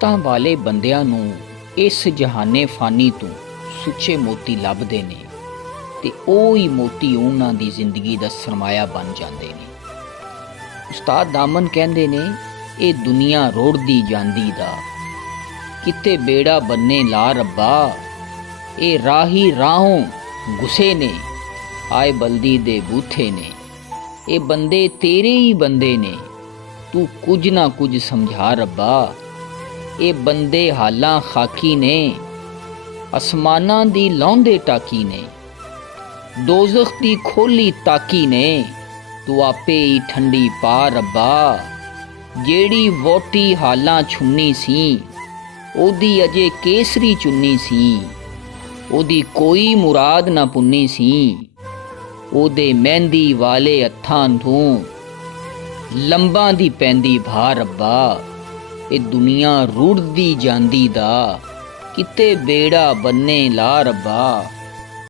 किस्मतां वाले बंदियां नूं इस जहाने फानी तो सुच्चे मोती लभदे ने ते ओह ही मोती उन्हां दी जिंदगी दा सरमाया बन जांदे ने। उस्ताद दामन कहंदे ने ये दुनिया रोड़दी जांदी दा किते बेड़ा बन्ने ला रब्बा, ए राही राहों गुस्से ने आए बल्दी दे बूथे ने। ए बंदे तेरे ही बंदे ने, तू कुछ ना कुछ समझा रब्बा। ए बंदे हालां खाकी ने, आसमानां दी लौंदे टाकी ने। दोज़ख दी खोली ताकी ने, तू आपे ही ठंडी पा रब्बा। जेड़ी वोटी हालां छुन्नी सी, ओदी अजे केसरी चुन्नी सी। ओदी कोई मुराद ना पुन्नी सी, ओदे मेहंदी वाले हत्थां तों लंबां दी पैंदी भा रब्बा। ए दुनिया रुड़दी जांदी दा किते बेड़ा बन्ने ला रब्बा।